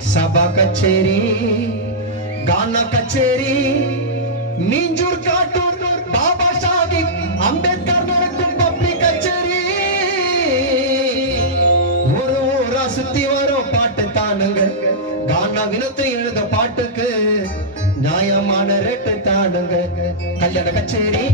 சபா கச்சேரி கானா கச்சேரி மீஞ்சூர் காட்டூர் பாபா சாஹிப் அம்பேத்கர் நடக்கும் பப்ளிக் கச்சேரி. ஒரு ஊரா சுத்தி வரும் பாட்டு தானுங்க. கானா வினத்து எழுத பாட்டுக்கு நியாயமான ரேட்டு தானுங்க. கல்யாண கச்சேரி.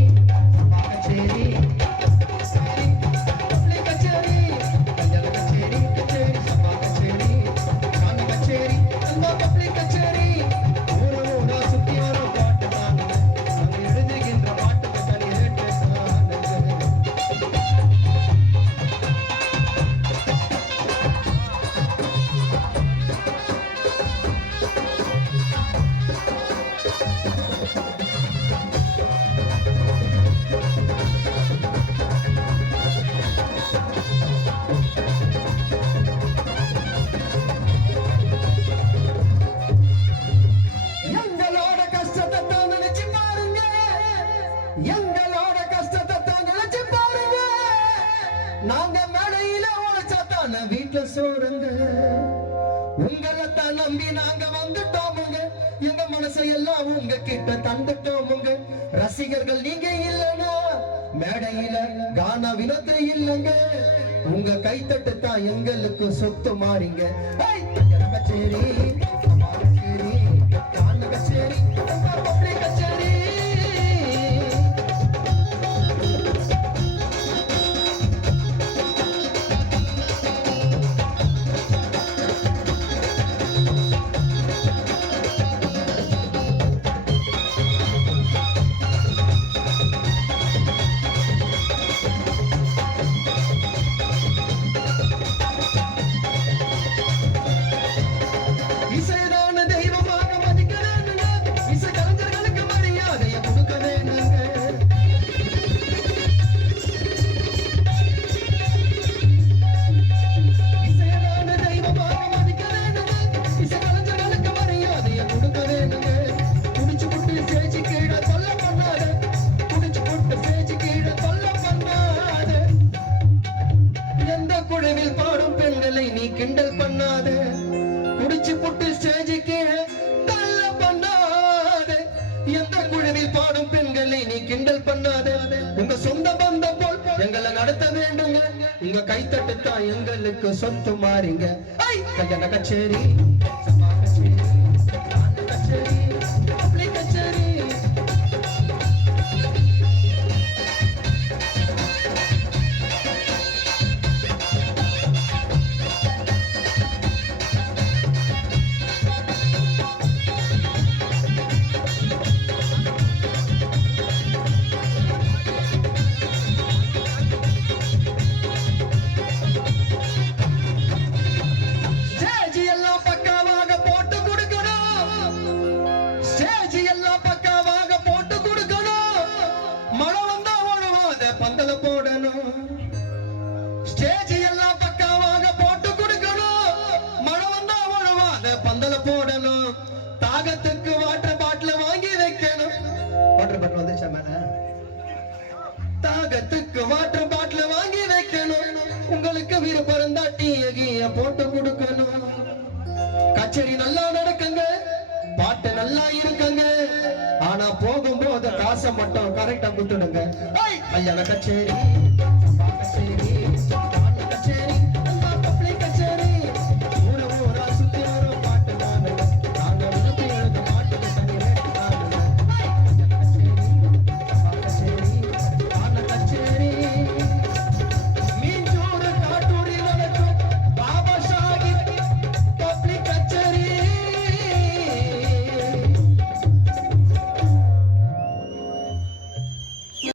உங்களை தான் நம்பி நாங்க வந்துட்டோமுங்க எங்க மனசை எல்லாம் உங்க கிட்ட தந்துட்டோமுங்க ரசிகர்கள் நீங்க இல்லனா மேடையில கானா வினத்தை இல்லைங்க. உங்க கைத்தட்டு தான் எங்களுக்கு சொத்து மாறிங்க. எங்களை நடத்த வேண்டுங்க. உங்க கைத்தட்டு தான் எங்களுக்கு சொத்து மாறிங்க. கல்யாண கச்சேரி உங்களுக்கு விருப்பம் டீய கீய போட்டு கொடுக்கணும். கச்சேரி நல்லா நடக்குங்க பாட்டு நல்லா இருக்குங்க. ஆனா போகும்போது காசை மட்டும் கரெக்டா குத்துடுங்க கல்யாண கச்சேரி. கச்சேரி.